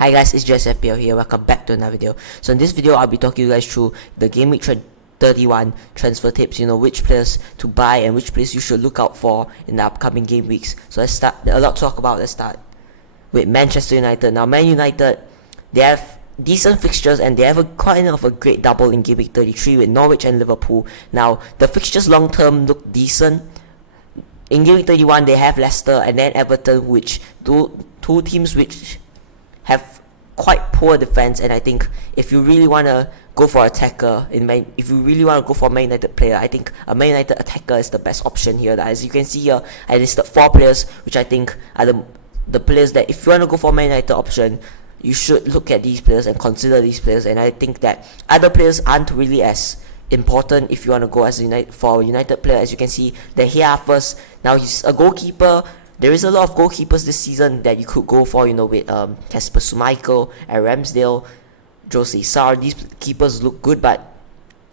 Hi guys, it's JSFPL here. Welcome back to another video. So in this video, I'll be talking you guys through the Game Week 31 transfer tips. Which players to buy and which players you should look out for in the upcoming game weeks. So let's start. A lot to talk about. Let's start with Manchester United. Now, Man United, they have decent fixtures and they have quite enough of a great double in Game Week 33 with Norwich and Liverpool. Now, the fixtures long term look decent. In Game Week 31, they have Leicester and then Everton, which two teams which have quite poor defense. And I think if you really want to go for attacker, if you really want to go for a Man United player, I think a Man United attacker is the best option here. As you can see here, I listed 4 players, which I think are the players that if you want to go for a Man United option, you should look at these players and consider these players. And I think that other players aren't really as important if you want to go as a United player. As you can see, they're here first. Now he's a goalkeeper. There is a lot of goalkeepers this season that you could go for, with Kasper Schmeichel, Ramsdale, Jose Sarr. These keepers look good, but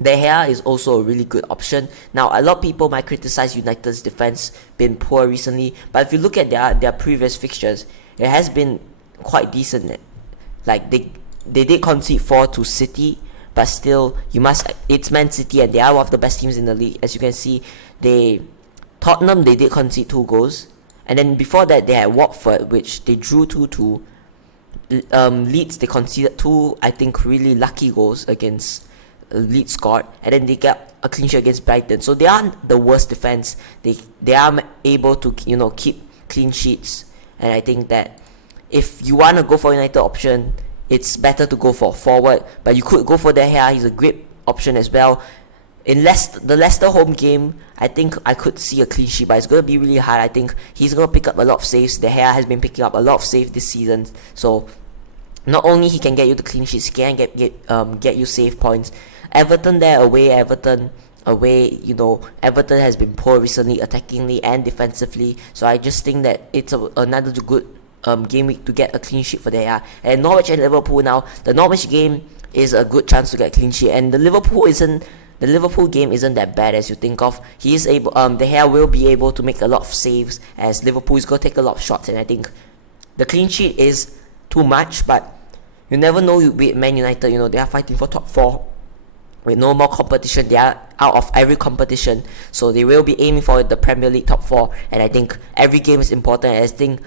De Gea is also a really good option. Now, a lot of people might criticize United's defense being poor recently, but if you look at their previous fixtures, it has been quite decent. Like they did concede 4 to City, but still, it's Man City and they are one of the best teams in the league. As you can see, Tottenham, they did concede 2 goals. And then before that, they had Watford, which they drew 2-2. Leeds, they conceded 2, I think, really lucky goals against Leeds scored. And then they got a clean sheet against Brighton. So they aren't the worst defense. They are able to, keep clean sheets. And I think that if you want to go for United option, it's better to go for forward. But you could go for De Gea. He's a great option as well. In the Leicester home game, I think I could see a clean sheet, but it's going to be really hard. I think he's going to pick up a lot of saves. De Gea has been picking up a lot of saves this season. So not only he can get you the clean sheets, he can get you save points. Everton away, Everton, Everton has been poor recently, attackingly and defensively. So I just think that it's another good game week to get a clean sheet for De Gea. And Norwich and Liverpool now. The Norwich game is a good chance to get a clean sheet, and the Liverpool game isn't that bad as you think of. He is able, De Gea will be able to make a lot of saves as Liverpool is going to take a lot of shots, and I think the clean sheet is too much, but you never know with Man United. They are fighting for top 4 with no more competition. They are out of every competition, so they will be aiming for the Premier League top 4, and I think every game is important. I think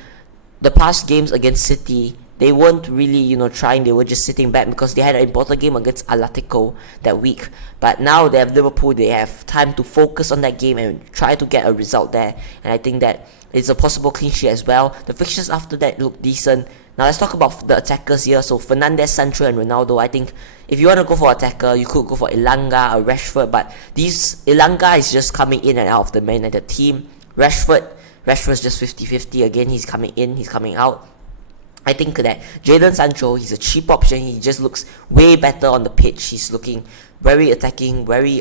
the past games against City, they weren't really, trying. They were just sitting back because they had an important game against Atletico that week. But now they have Liverpool. They have time to focus on that game and try to get a result there. And I think that it's a possible clean sheet as well. The fixtures after that look decent. Now let's talk about the attackers here. So Fernandes, Sancho, and Ronaldo. I think if you want to go for attacker, you could go for Elanga or Rashford. But Elanga is just coming in and out of the Man United team. Rashford's just 50-50. Again, he's coming in, he's coming out. I think that Jadon Sancho, he's a cheap option. He just looks way better on the pitch. He's looking very attacking, very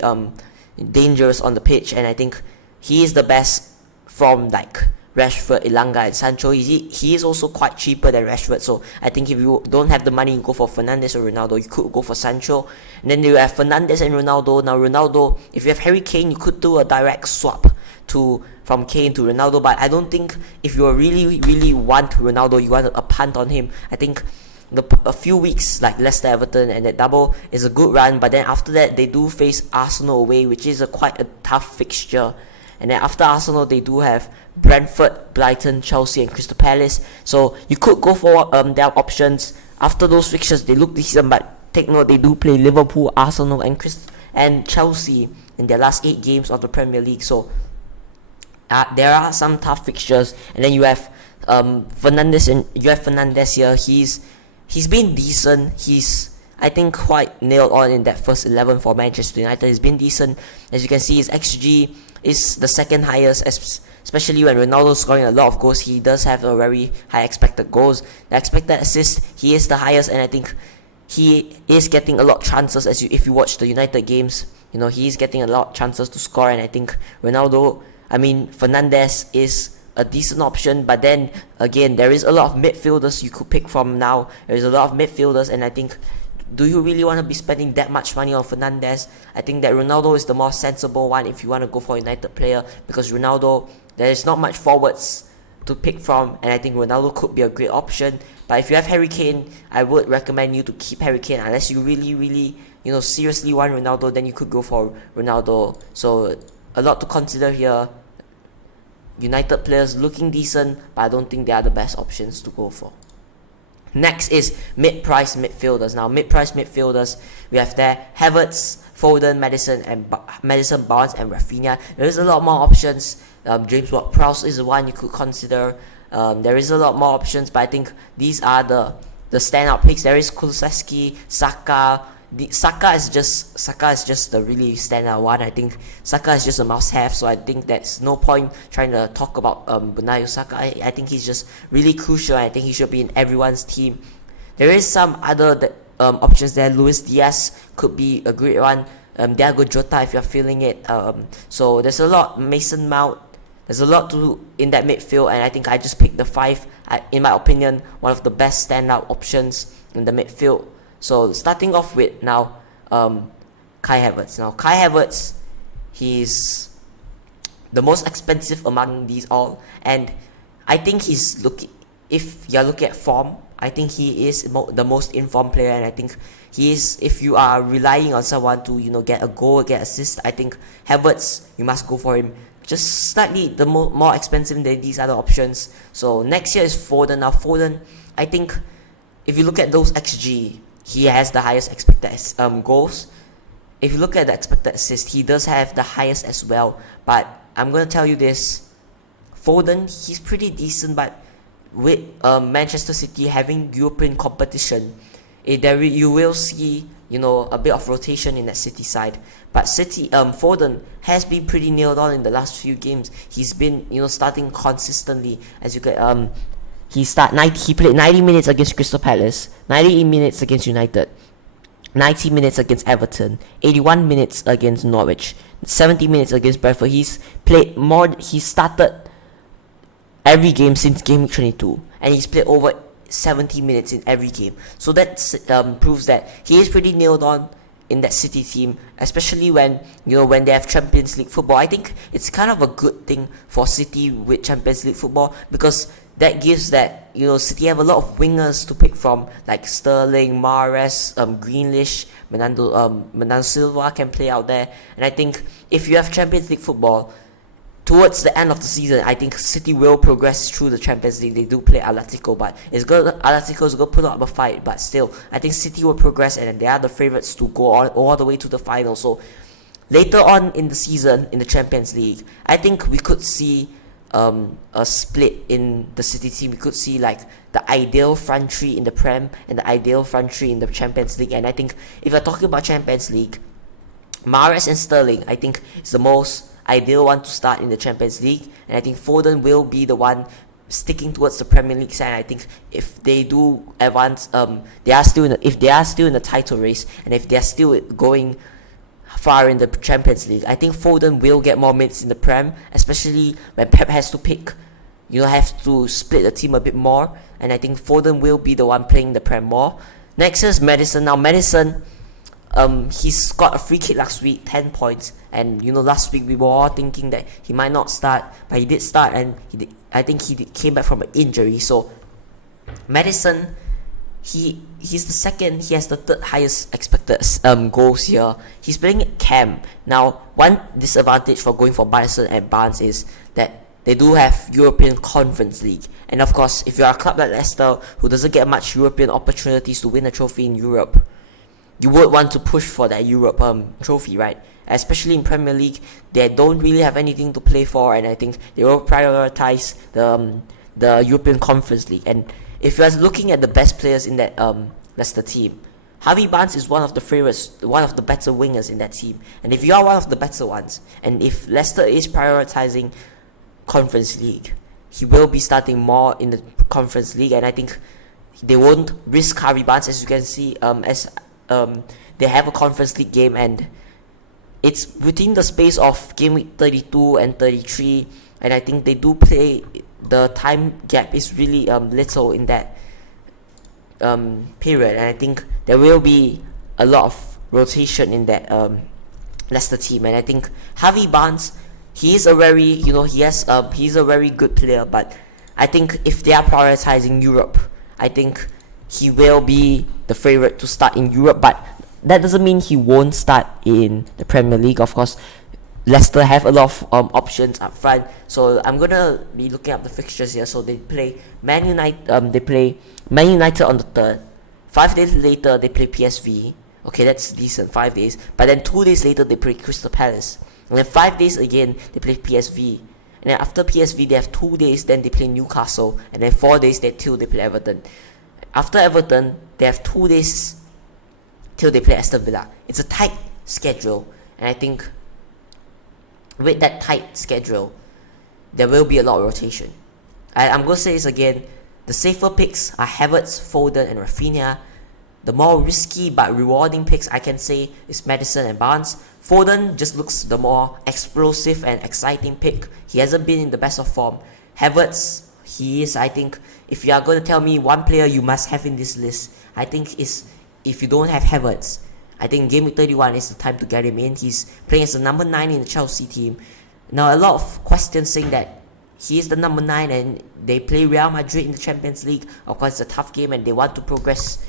dangerous on the pitch, and I think he is the best from Rashford, Elanga, and Sancho. He is also quite cheaper than Rashford, so I think if you don't have the money to go for Fernandes or Ronaldo, you could go for Sancho. And then you have Fernandes and Ronaldo. Now Ronaldo, if you have Harry Kane, you could do a direct swap from Kane to Ronaldo, but I don't think if you really want Ronaldo, you want a punt on him. I think a few weeks like Leicester, Everton, and that double is a good run, but then after that they do face Arsenal away, which is quite a tough fixture. And then after Arsenal, they do have Brentford, Brighton, Chelsea, and Crystal Palace. So you could go for their options. After those fixtures, they look decent, but take note, they do play Liverpool, Arsenal, and Chelsea in their last 8 games of the Premier League. So there are some tough fixtures. And then you have Fernandes, and you have Fernandes here. He's been decent. He's, I think, quite nailed on in that first 11 for Manchester United. He's been decent. As you can see, his XG is the second highest, especially when Ronaldo is scoring a lot of goals. He does have a very high expected goals. The expected assist, he is the highest, and I think he is getting a lot of chances. If you watch the United games, he is getting a lot of chances to score, and I think Fernandes is a decent option. But then again, there is a lot of midfielders you could pick from now. There is a lot of midfielders, and I think, do you really want to be spending that much money on Fernandes? I think that Ronaldo is the more sensible one if you want to go for a United player, because Ronaldo, there is not much forwards to pick from, and I think Ronaldo could be a great option. But if you have Harry Kane, I would recommend you to keep Harry Kane unless you really seriously want Ronaldo. Then you could go for Ronaldo. So a lot to consider here. United players looking decent, but I don't think they are the best options to go for. Next is mid-price midfielders. Now, mid-price midfielders, we have there Havertz, Foden, Madison, Barnes, and Rafinha. There is a lot more options. James Ward-Prowse is the one you could consider. There is a lot more options, but I think these are the standout picks. There is Kulusevski, Saka. Saka is just the really standout one. I think Saka is just a must-have, so I think there's no point trying to talk about Bukayo Saka. I think he's just really crucial. I think he should be in everyone's team. There is some other options there. Luis Diaz could be a great one. Diego Jota if you're feeling it. So there's a lot. Mason Mount. There's a lot to do in that midfield, and I think I just picked the 5. In my opinion, one of the best standout options in the midfield. So starting off with now, Kai Havertz. Now Kai Havertz, he's the most expensive among these all, and I think he's if you're looking at form, I think he is the most informed player, and I think he is. If you are relying on someone to get a goal, get assist, I think Havertz, you must go for him. Just slightly the more expensive than these other options. So next year is Foden. Now Foden, I think if you look at those XG, he has the highest expected goals. If you look at the expected assist, he does have the highest as well. But I'm going to tell you this, Foden, he's pretty decent, but with Manchester City having European competition, you will see a bit of rotation in that City side. But Foden has been pretty nailed on in the last few games. He's been starting consistently. As you get he played 90 minutes against Crystal Palace, 90 minutes against United, 90 minutes against Everton, 81 minutes against Norwich, 70 minutes against Brentford. He's played more. He started every game since game week 22, and he's played over 70 minutes in every game. So that proves that he is pretty nailed on in that City team, especially when they have Champions League football. I think it's kind of a good thing for City with Champions League football, because that gives that City have a lot of wingers to pick from, like Sterling, Mahrez, Grealish, Bernardo Silva can play out there. And I think if you have Champions League football towards the end of the season, I think City will progress through the Champions League. They do play Atletico, but Atletico is going to put up a fight. But still, I think City will progress, and they are the favourites to go all the way to the final. So later on in the season in the Champions League, I think we could see a split in the City team. We could see like the ideal front three in the Prem and the ideal front three in the Champions League. And I think if you're talking about Champions League, Mahrez and Sterling, I think is the most ideal one to start in the Champions League. And I think Foden will be the one sticking towards the Premier League side. I think if they do advance, they are still in the title race, and if they are still going far in the Champions League, I think Foden will get more minutes in the Prem, especially when Pep has to pick, have to split the team a bit more, and I think Foden will be the one playing the Prem more. Next is Madison. Now Madison, he scored a free kick last week, 10 points, and last week we were all thinking that he might not start, but he did start, and I think he came back from an injury. So Madison, he's the second. He has the third highest expected goals here. He's playing at Cam. Now, one disadvantage for going for Madison and Barnes is that they do have European Conference League, and of course, if you are a club like Leicester who doesn't get much European opportunities to win a trophy in Europe, you would want to push for that Europe trophy, right? Especially in Premier League, they don't really have anything to play for, and I think they will prioritize the European Conference League. And if you are looking at the best players in that Leicester team, Harvey Barnes is one of the favorites, one of the better wingers in that team. And if you are one of the better ones, and if Leicester is prioritizing Conference League, he will be starting more in the Conference League, and I think they won't risk Harvey Barnes, as you can see, they have a Conference League game, and it's within the space of game week 32 and 33, and I think they do play. The time gap is really little in that period, and I think there will be a lot of rotation in that Leicester team. And I think Harvey Barnes, he is a very he's a very good player, but I think if they are prioritizing Europe, I think he will be the favorite to start in Europe, but that doesn't mean he won't start in the Premier League. Of course, Leicester have a lot of options up front, so I'm gonna be looking up the fixtures here. So they play Man United. They play Man United on the 3rd. 5 days later, they play PSV. Okay, that's decent. 5 days, but then 2 days later they play Crystal Palace, and then 5 days again they play PSV. And then after PSV, they have 2 days, then they play Newcastle, and then 4 days till they play Everton. After Everton, they have 2 days till they play Aston Villa. It's a tight schedule, and I think with that tight schedule, there will be a lot of rotation. I'm going to say this again. The safer picks are Havertz, Foden, and Rafinha. The more risky but rewarding picks I can say is Maddison and Barnes. Foden just looks the more explosive and exciting pick. He hasn't been in the best of form. Havertz, he is, I think, if you are going to tell me one player you must have in this list, I think is, if you don't have Havertz, I think Game Week 31 is the time to get him in. He's playing as the number 9 in the Chelsea team. Now, a lot of questions saying that he is the number 9 and they play Real Madrid in the Champions League. Of course, it's a tough game and they want to progress.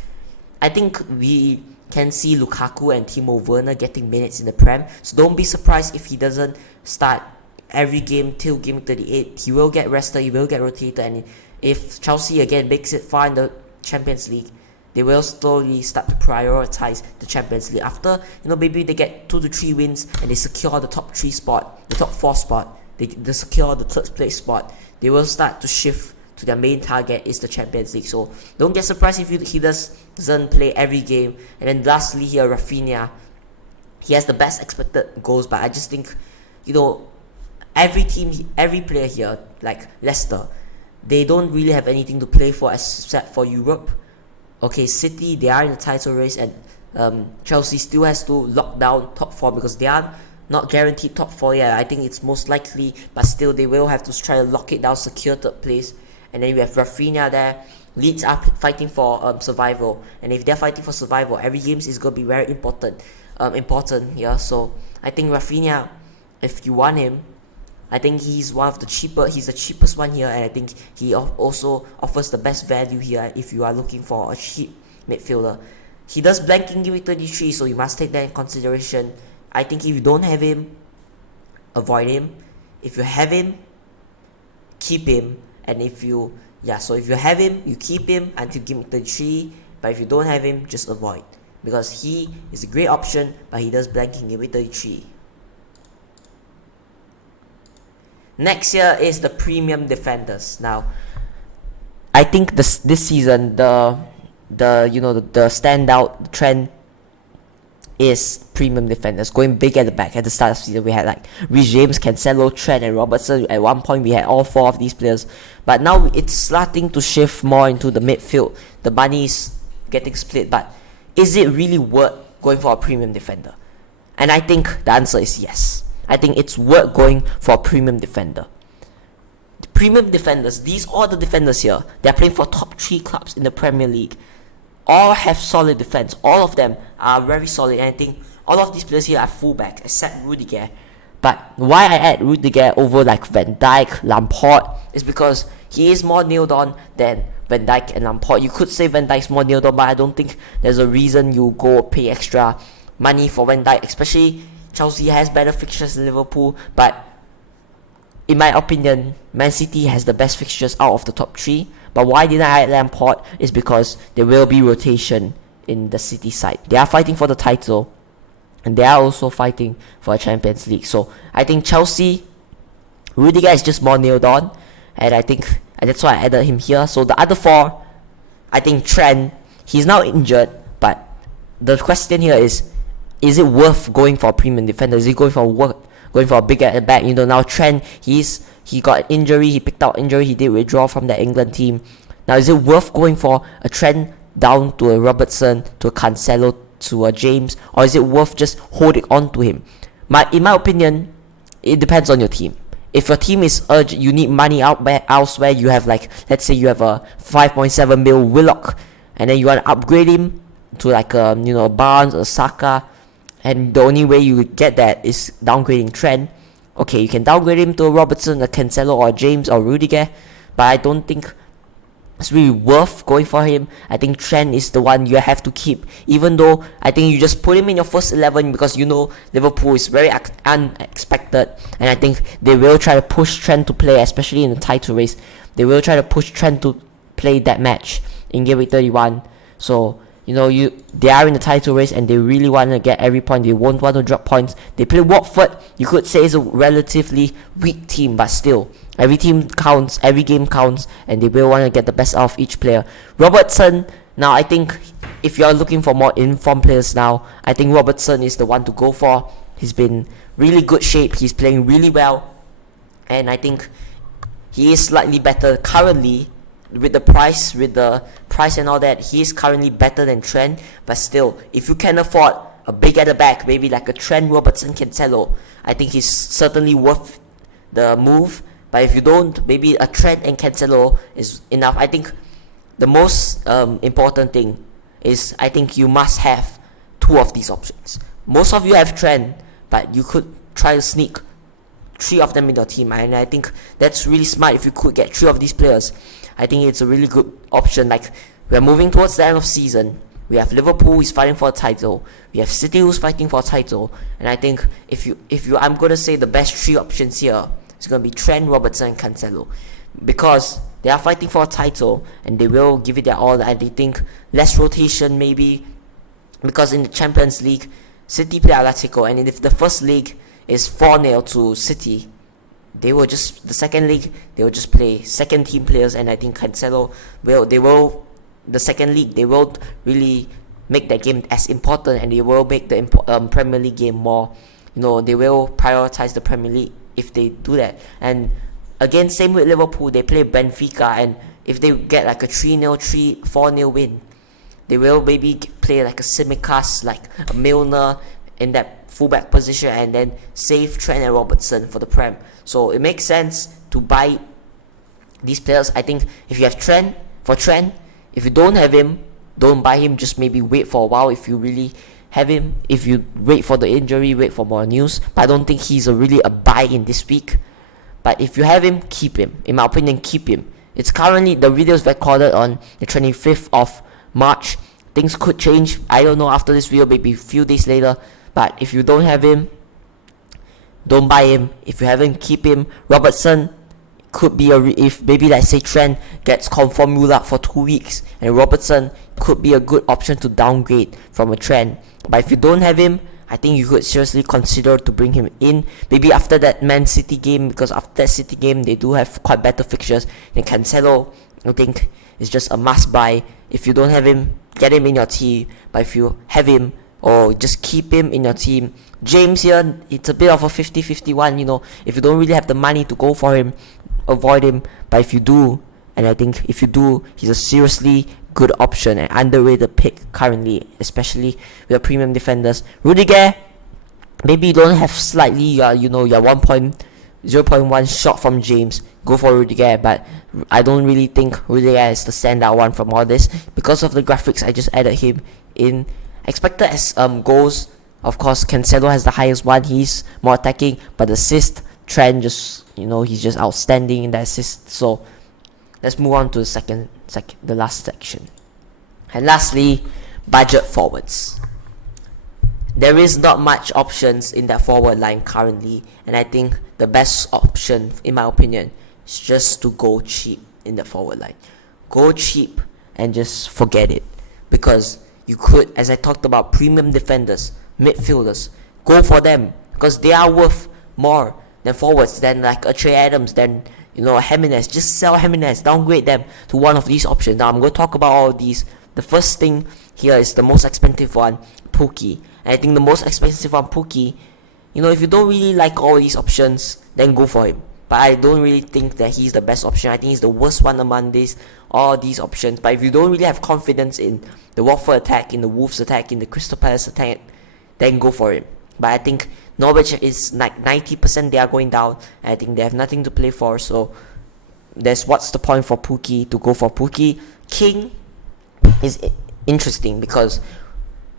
I think we can see Lukaku and Timo Werner getting minutes in the Prem. So don't be surprised if he doesn't start every game till Game 38. He will get rested, he will get rotated. And if Chelsea again makes it far in the Champions League, they will slowly start to prioritize the Champions League. After, maybe they get 2 to 3 wins and they secure the top 3 spot, the top 4 spot, they secure the 3rd place spot, they will start to shift to their main target is the Champions League. So don't get surprised if he doesn't play every game. And then lastly here, Rafinha, he has the best expected goals, but I just think, every team, every player here, like Leicester, they don't really have anything to play for except for Europe. Okay, City, they are in the title race, and Chelsea still has to lock down top 4 because they are not guaranteed top 4 yet. I think it's most likely, but still they will have to try to lock it down, secure 3rd place. And then we have Rafinha there. Leeds are fighting for survival, and if they're fighting for survival, every game is going to be very important here. So I think Rafinha, if you want him, I think he's the cheapest one here, and I think he also offers the best value here if you are looking for a cheap midfielder. He does blank in Game Week 33, so you must take that in consideration. I think if you don't have him, avoid him. If you have him, keep him. And if you have him, you keep him until Game Week 33. But if you don't have him, just avoid, because he is a great option, but he does blank in Game Week 33. Next here is the premium defenders. Now, I think this season the standout trend is premium defenders going big at the back. At the start of the season, we had like Reece James, Cancelo, Trent, and Robertson. At one point, we had all 4 of these players, but now it's starting to shift more into the midfield. The money is getting split, but is it really worth going for a premium defender? And I think the answer is yes. I think it's worth going for a premium defender. The premium defenders, all the defenders here, they're playing for top 3 clubs in the Premier League. All have solid defense. All of them are very solid, and I think all of these players here are fullback except Rudiger. But why I add Rudiger over like Van Dijk, Lampard is because he is more nailed on than Van Dijk and Lampard. You could say Van Dijk's more nailed on, but I don't think there's a reason you go pay extra money for Van Dijk, especially Chelsea has better fixtures than Liverpool. But in my opinion, Man City has the best fixtures out of the top 3. But why did I add Lampard is because there will be rotation in the City side. They are fighting for the title, and they are also fighting for a Champions League. So I think Chelsea, Rudiger is just more nailed on, and I think that's why I added him here. So the other 4, I think Trent, he's now injured, but the question here is it worth going for a premium defender? Is he going for a big at the back? Now Trent, he got injury, he picked out injury, he did withdraw from the England team. Now is it worth going for a Trent down to a Robertson, to a Cancelo, to a James, or is it worth just holding on to him? In my opinion, it depends on your team. If your team is urgent, you need money elsewhere, you have like, let's say you have a 5.7 mil Willock, and then you want to upgrade him to like a Barnes or Saka, and the only way you get that is downgrading Trent. Okay, you can downgrade him to a Robertson, a Cancelo, or a James, or Rudiger. but I don't think it's really worth going for him. I think Trent is the one you have to keep, even though I think you just put him in your first 11 because you know Liverpool is very unexpected, and I think they will try to push Trent to play, especially in the title race. They will try to push Trent to play that match in game week 31. So they are in the title race and they really want to get every point. They won't want to drop points. They play Watford, you could say is a relatively weak team, but still, every team counts, every game counts, and they will want to get the best out of each player. Robertson, now I think if you're looking for more informed players now, I think Robertson is the one to go for. He's been really good shape, he's playing really well, and I think he is slightly better currently with the price and all that. He is currently better than Trent, but still, if you can afford a big at the back, maybe like a Trent, Robertson, Cancelo, I think he's certainly worth the move. But if you don't, maybe a Trent and Cancelo is enough. I think the most important thing is I think you must have two of these options. Most of you have Trent, but you could try to sneak three of them in your team, and I think that's really smart. If you could get three of these players, I think it's a really good option. Like, we're moving towards the end of season. We have Liverpool who's fighting for a title. We have City who's fighting for a title. And I think if you I'm gonna say the best three options here is gonna be Trent, Robertson, and Cancelo, because they are fighting for a title and they will give it their all. And they think less rotation maybe, because in the Champions League, City play Atletico, and if the first leg is 4-0 to City, the second league, they will just play second team players. And I think Cancelo the second league, they will really make that game as important, and they will make the Premier League game more, they will prioritize the Premier League if they do that. And again, same with Liverpool, they play Benfica, and if they get like a 3-0, 4-0 win, they will maybe play like a Tsimikas, like a Milner in that fullback position, and then save Trent and Robertson for the Prem. So it makes sense to buy these players. I think if you have Trent, if you don't have him, don't buy him. Just maybe wait for a while if you really have him. If you wait for the injury, wait for more news. But I don't think he's really a buy in this week. But if you have him, keep him. In my opinion, keep him. It's currently, the video is recorded on the 25th of March. Things could change, I don't know, after this video, maybe a few days later. But if you don't have him, don't buy him. If you have him, keep him. Robertson could be if maybe let's say Trent gets confirmed out for 2 weeks, and Robertson could be a good option to downgrade from a Trent. But if you don't have him, I think you could seriously consider to bring him in maybe after that Man City game, because after that City game they do have quite better fixtures. Then Cancelo, I think, is just a must buy. If you don't have him, get him in your team. But if you have him, or just keep him in your team. James here, it's a bit of a 50-51, if you don't really have the money to go for him, avoid him. But if you do, and I think if you do, he's a seriously good option and underrated pick currently, especially with the premium defenders. Rudiger, maybe you don't have slightly you're 0.1 shot from James, go for Rudiger. But I don't really think Rudiger is the standout one from all this, because of the graphics. I just added him in. Expected as goals, of course, Cancelo has the highest one. He's more attacking, but assist, Trent just he's just outstanding in the assist. So let's move on to the last section. And lastly, budget forwards. There is not much options in that forward line currently, and I think the best option, in my opinion, is just to go cheap in the forward line. Go cheap and just forget it, because you could, as I talked about, premium defenders, midfielders, go for them, because they are worth more than forwards, than like a Trey Adams, than a Jimenez. Just sell Jimenez, downgrade them to one of these options. Now I'm going to talk about all of these. The first thing here is the most expensive one, Pukki. And I think the most expensive one, Pukki, if you don't really like all these options, then go for him. But I don't really think that he's the best option. I think he's the worst one among all these options. But if you don't really have confidence in the Watford attack, in the Wolves attack, in the Crystal Palace attack, then go for it. But I think Norwich is like 90% they are going down. I think they have nothing to play for. So what's the point for Pukki to go for Pukki? King is interesting because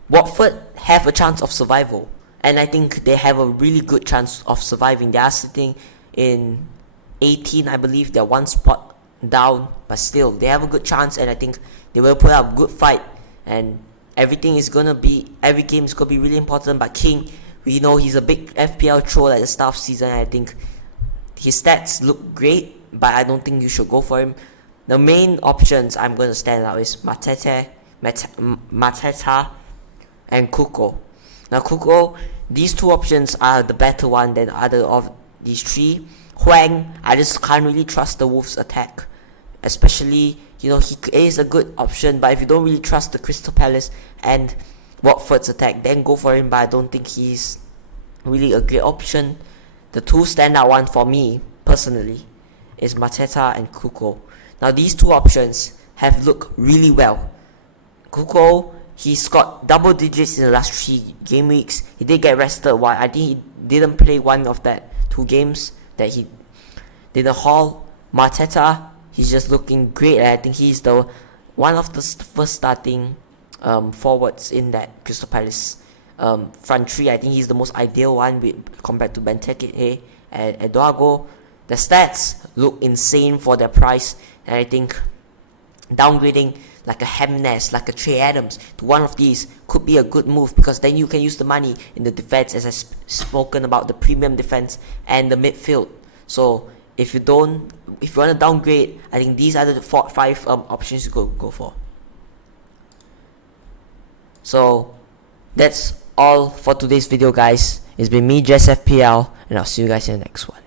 Watford have a chance of survival, and I think they have a really good chance of surviving. They are sitting in 18, I believe. They're one spot down, but still they have a good chance, and I think they will put up a good fight, and every game is gonna be really important. But King, we know he's a big FPL troll at the start of season, and I think his stats look great, but I don't think you should go for him. The main options I'm gonna stand out is Mateta and Kuko. Now Kuko, these two options are the better one than other of these three. Huang, I just can't really trust the Wolves attack, especially, you know, he is a good option, but if you don't really trust the Crystal Palace and Watford's attack, then go for him, but I don't think he's really a great option. The two standout one for me personally is Mateta and Kuko. Now these two options have looked really well. Kuko, he scored double digits in the last 3 game weeks. He did get rested while I think he didn't play one of that 2 games that he didn't haul. Mateta, he's just looking great, and I think he's the one of the first starting forwards in that Crystal Palace front 3. I think he's the most ideal one compared to Benteke and Eduardo. The stats look insane for their price, and I think downgrading like a Hemnes, like a Trey Adams to one of these could be a good move, because then you can use the money in the defense, as I've spoken about the premium defense and the midfield. So if you want to downgrade, I think these are the 5 options you could go for. So that's all for today's video, guys. It's been me, Jess FPL, and I'll see you guys in the next one.